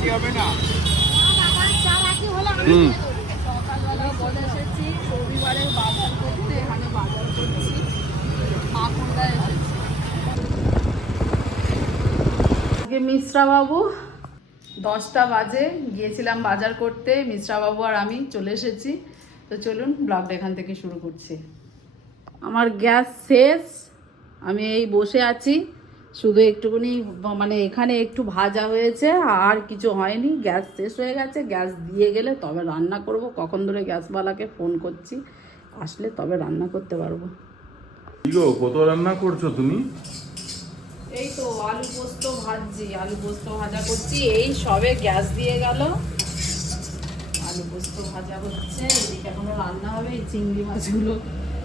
কি হুম সকালবেলা বলে এসেছি রবিবারের বাজার করতে এখানে বাজার এসেছি আজকে মিশ্রা বাবু দশটা বাজে গিয়েছিলাম বাজার করতে। মিশ্রা বাবু আর আমি চলে এসেছি। তো চলুন ব্লগটা এখান থেকে শুরু করছি। আমার গ্যাস শেষ আমি এই বসে আছি। শুধু একটুখানি মানে এখানে একটু ভাজা হয়েছে আর কিছু হয়নি। গ্যাস শেষ হয়ে গেছে গ্যাস দিয়ে গেলে তবে রান্না করব। কখন ধরে গ্যাসওয়ালাকে ফোন করছি আসলে তবে রান্না করতে পারব। গো কত রান্না করছ তুমি? এই তো আলু পোস্ত ভাজছি আলু পোস্ত ভাজা করছি এই সবে গ্যাস দিয়ে গেল। আলু পোস্ত ভাজা হচ্ছে এদিকে এখনও রান্না হবে এই চিংড়ি মাছগুলো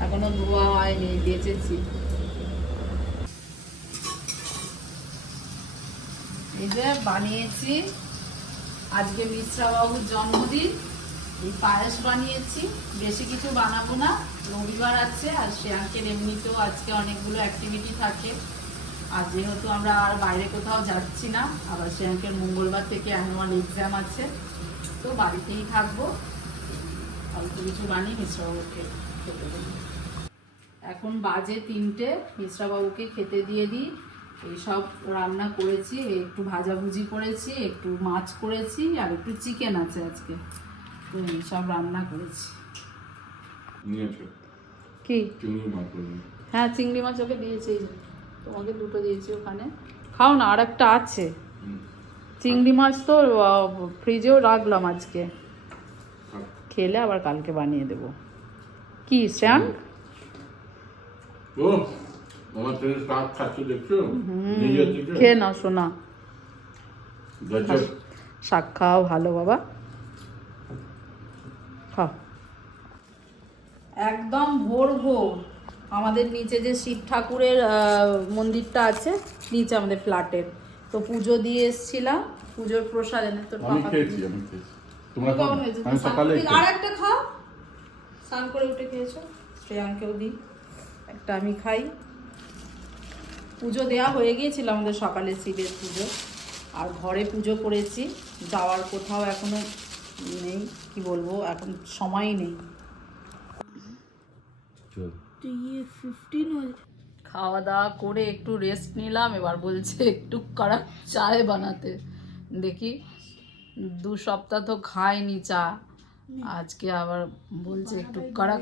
এখনও ধোয়া হয়নি বেঁচেছি। এই যে বানিয়েছি। আজকে মিশ্রা বাবুর জন্মদিন। এই পায়েস বানিয়েছি। বেশি কিছু বানাবো না। রবিবার আছে আর শ্রেয়াঙ্কের এমনিতেও আজকে অনেকগুলো অ্যাক্টিভিটি থাকে। আর যেহেতু আমরা আর বাইরে কোথাও যাচ্ছি না, আবার শ্রেয়াঙ্কের মঙ্গলবার থেকে অ্যানুয়াল এক্সাম আছে, তো বাড়িতেই থাকব। অল্প কিছু বানিয়ে মিশ্রাবাবুকে খেতে দেবো। এখন বাজে তিনটে। মিশ্রাবাবুকে খেতে দিয়ে দিই। এইসব রান্না করেছি একটু ভাজাভুজি করেছি একটু মাছ করেছি আর একটু চিকেন আছে আজকে। তো এইসব রান্না করেছি। কি? চিংড়ি মাছ বললি। হ্যাঁ চিংড়ি মাছ ওকে দিয়েছি তোমাকে দুটো দিয়েছি ওখানে। খাও না আর একটা আছে। চিংড়ি মাছ তো ফ্রিজেও রাখলাম আজকে। খেলে আবার কালকে বানিয়ে দেব। কি শ্যাম? ও আমার ছেলে শাক খাচ্ছে দেখছ? নিজের থেকে খেয়ে নাও শোনা। গজব শাক খাও ভালো বাবা। খাও। একদম ভোর ভোর। আমাদের নিচে যে শিব ঠাকুরের আহ, মন্দিরটা আছে নিচে আমাদের ফ্ল্যাটের। তো পুজো দিয়ে এসছিলাম পুজোর প্রসাদ এনে তোর আমি পাপা খেয়েছি আমি খেয়েছি। তোমরা? আমি সকালে আর একটা খাও। স্নান করে উঠে খেয়েছো? শ্রেয়াঙ্কেও দিই একটা আমি খাই। পুজো দেওয়া হয়ে গিয়েছিল আমাদের সকালে শিবের পুজো। আর ঘরে পুজো করেছি যাওয়ার কোথাও এখনও নেই কি বলব এখন সময় নেই। খাওয়া দাওয়া করে একটু রেস্ট নিলাম এবার বলছে একটু কড়া চায় বানাতে। দেখি দু সপ্তাহ তো খায়নি চা। আজকে আবার বলছে একটু কড়া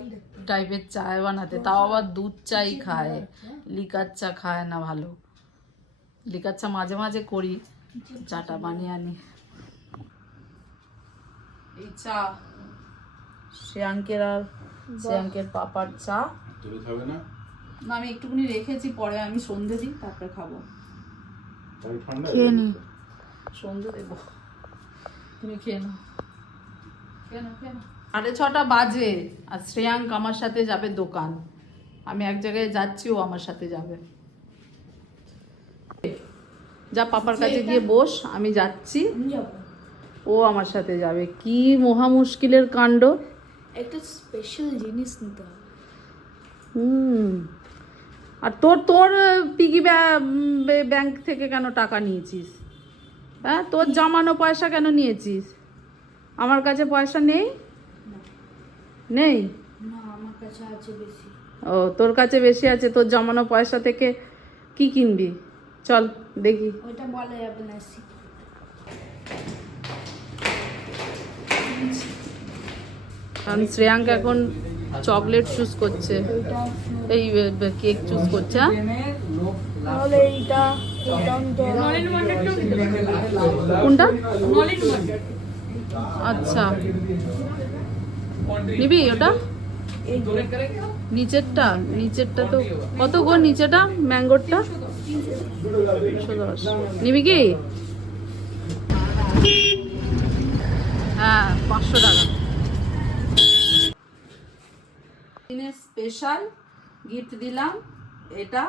টাইপের চায় বানাতে তাও আবার দুধ চাই খায়। লিকার চা খায় না ভালো। লিকার চা মাঝে মাঝে করি চাটা বানিয়ে আনি। এই চা শ্রেয়াঙ্কের আর শ্রেয়াঙ্কের পাপার চা। না? আমি একটুখানি রেখেছি পরে আমি সন্ধে দিই তারপরে খাব। খেয়ে নি। সন্ধে দেবো। তুমি খেয়ে নাও। সাড়ে ছটা বাজে আর শ্রেয়াঙ্ক আমার সাথে যাবে দোকান। আমি এক জায়গায় যাচ্ছি ও আমার সাথে যাবে। যা পাপার কাছে গিয়ে বস আমি যাচ্ছি। ও আমার সাথে যাবে। কি মহা মুশকিলের কাণ্ড। একটা স্পেশাল জিনিস নিতে হবে। হুম। আর তোর তোর পিগি ব্যাংক থেকে কেন টাকা নিয়েছিস? হ্যাঁ? তোর জমানো পয়সা কেন নিয়েছিস? আমার কাছে পয়সা নেই? নেই? না আমার কাছে আছে বেশি। ও তোর কাছে বেশি আছে তোর জমানো পয়সা থেকে কি কিনবি? চল দেখি। ওইটা বলা যাবে না কারণ শ্রেয়াঙ্ক এখন চকলেট চুজ করছে। এই কেক চুজ করছে হ্যাঁ? কোনটা? আচ্ছা। নিবি ওটা? নিচেরটা নিচেরটা তো কত গো নিচেটা? ম্যাঙ্গোরটা? নিবি কি? হ্যাঁ পাঁচশো টাকা। দিনের স্পেশাল গিফট দিলাম। এটা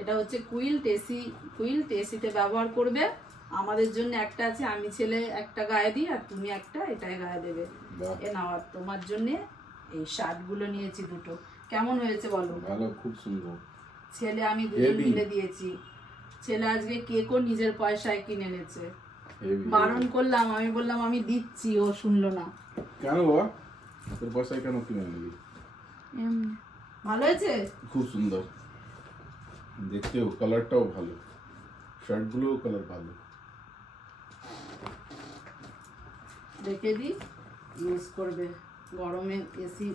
এটা হচ্ছে কুইল টেসি কুইল টেসিতে ব্যবহার করবে। আমাদের জন্য একটা আছে আমি ছেলে একটা গায়ে দিই আর তুমি একটা এটাই গায়ে দেবে। এ নাও আর তোমার জন্য এই শার্টগুলো নিয়েছি দুটো। কেমন হয়েছে বলো? ভালো খুব সুন্দর। ছেলে আমি দুজন মিলে দিয়েছি। ছেলে আজকে কেকও নিজের পয়সায় কিনে এনেছে। বারণ করলাম আমি বললাম আমি দিচ্ছি ও শুনলো না। কেন বাবা? তোর পয়সায় কেন কিনে নিবি এমনি। ভালো হয়েছে? খুব সুন্দর। দেখতেও কালারটাও ভালো। শার্টগুলোও কালার ভালো। রেখে দিই ইউজ করবে। গরমে এসি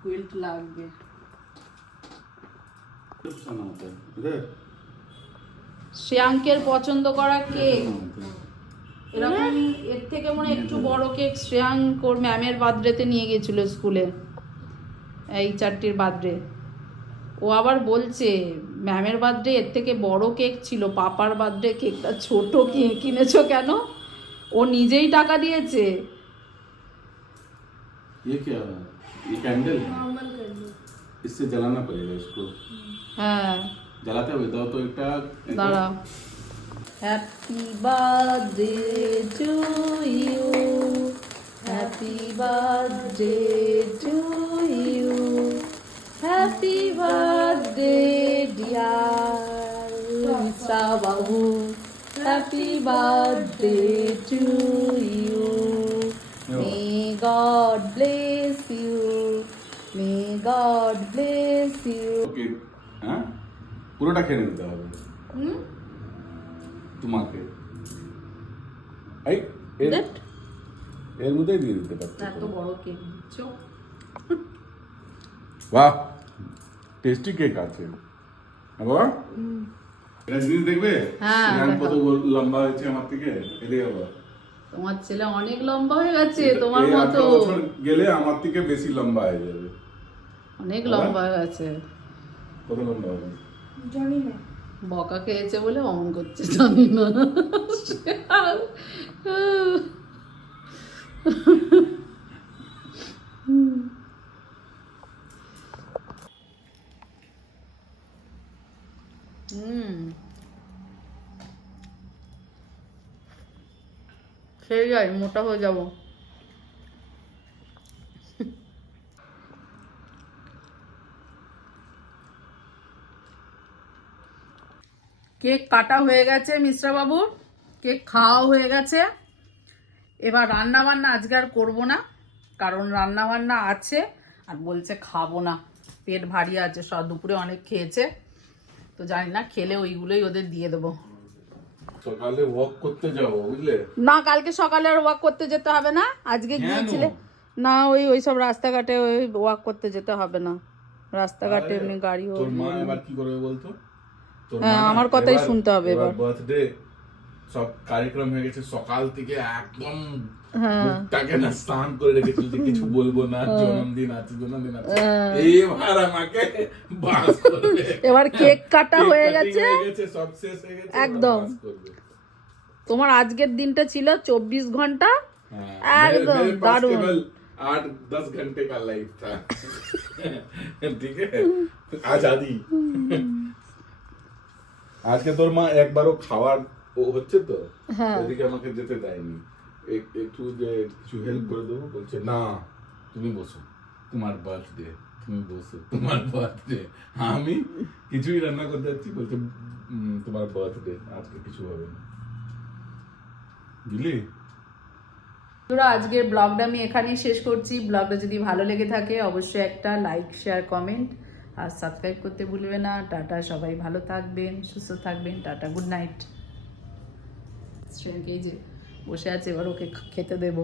কুইল্ট লাগবে। শ্রেয়াঙ্কের পছন্দ করা কেক। এরকম এর থেকে মনে হয় একটু বড় কেক শ্রেয়াঙ্ক ওর ম্যামের বার্থডেতে নিয়ে গেছিল স্কুলে এই চারটির বার্থডে। ও আবার বলছে ম্যামের বার্থডে এর থেকে বড় কেক ছিল পাপার বার্থডে কেকটা ছোট কিনেছো কেন? ও নিজেই টাকা দিয়েছে ये क्या है ये कैंडल है নর্মাল कर लो इससे जलाना पड़ेगा इसको হ্যাঁ जलाते हुए दाओ तो एक দাঁড়াও happy birthday to you happy birthday to you happy birthday dear Mishra happy birthday to you may God bless you may God bless you okay হ্যাঁ পুরোটা খেয়ে নিতে হবে। তোমাকে। এই এর এর মধ্যেই দিয়ে দিতে পারতো এত বড় কেক দিচ্ছ। বাহ! টেস্টি কেক আছে। হ্যাঁ বাবা? এটা জিনিস দেখবে? হ্যাঁ, কত লম্বা হয়েছে আমার থেকে এদিকে বাবা তোমার ছেলে অনেক লম্বা হয়ে গেছে তোমার মতো। বছর গেলে আমার থেকে বেশি লম্বা হয়ে যাবে। অনেক লম্বা হয়ে গেছে। কত লম্বা হবে? জানি না বকা খেয়েছে বলে অমন করছে জানি না খেয়ে যাই মোটা হয়ে যাব। কেক কাটা হয়ে গেছে মিশ্রা বাবুর কেক খাওয়া হয়ে গেছে। এবার রান্না বান্না আজকে আর করব না, কারণ রান্না বান্না আছে আর বলছে খাব না। পেট ভারী আছে সব দুপুরে অনেক খেয়েছে, তো জানি না, খেলে ওইগুলোই ওদের দিয়ে দেবো। সকালে ওয়াক করতে যাব বুঝলে? না কালকে সকালে আর ওয়াক করতে যেতে হবে না। আজকে গিয়েছিলে। না ওই ওই সব রাস্তাঘাটে ওই ওয়াক করতে যেতে হবে না। রাস্তাঘাটে এমনি গাড়ি তোর মা এবার কি করবে বলতো? হ্যাঁ, আমার কথাই শুনতে হবে এবার। বার্থডে সব কার্যক্রম হয়ে গেছে সকাল থেকে একদম হ্যাঁ মুখটাকে না স্নান করে রেখেছিল যে কিছু বলবো না জন্মদিন আছে জন্মদিন আছে হ্যাঁ। এবার আমাকে বাস করবে এবার কেক কাটা কেক হয়ে cutting গেছে হয়ে গেছে সব শেষ হয়ে গেছে এবার একদম। বাস করবে। তোমার আজকের দিনটা ছিল চব্বিশ ঘন্টা हाँ, एकदम मेरे, मेरे पास दारुण। केवल आठ दस घंटे का लाइफ था ठीक है आजादी আজকে তোর মা একবারও খাওয়ার ও হচ্ছে তো? হ্যাঁ। এদিকে আমাকে যেতে দেয়নি। একটু যে কিছু হেল্প করে দেবো বলছে না তুমি বসো। তোমার বার্থডে তুমি বসো। তোমার বার্থডে আমি কিছুই রান্না করতে যাচ্ছি বলছে তোমার বার্থডে আজকে কিছু হবে না। বুঝলি? বন্ধুরা আজকের ব্লগটা আমি এখানেই শেষ করছি। ব্লগটা যদি ভালো লেগে থাকে অবশ্যই একটা লাইক শেয়ার কমেন্ট আর সাবস্ক্রাইব করতে ভুলবে না। টাটা সবাই ভালো থাকবেন সুস্থ থাকবেন। টাটা গুড নাইট শ্রেয়াকে যে বসে আছে এবার ওকে খেতে দেবো।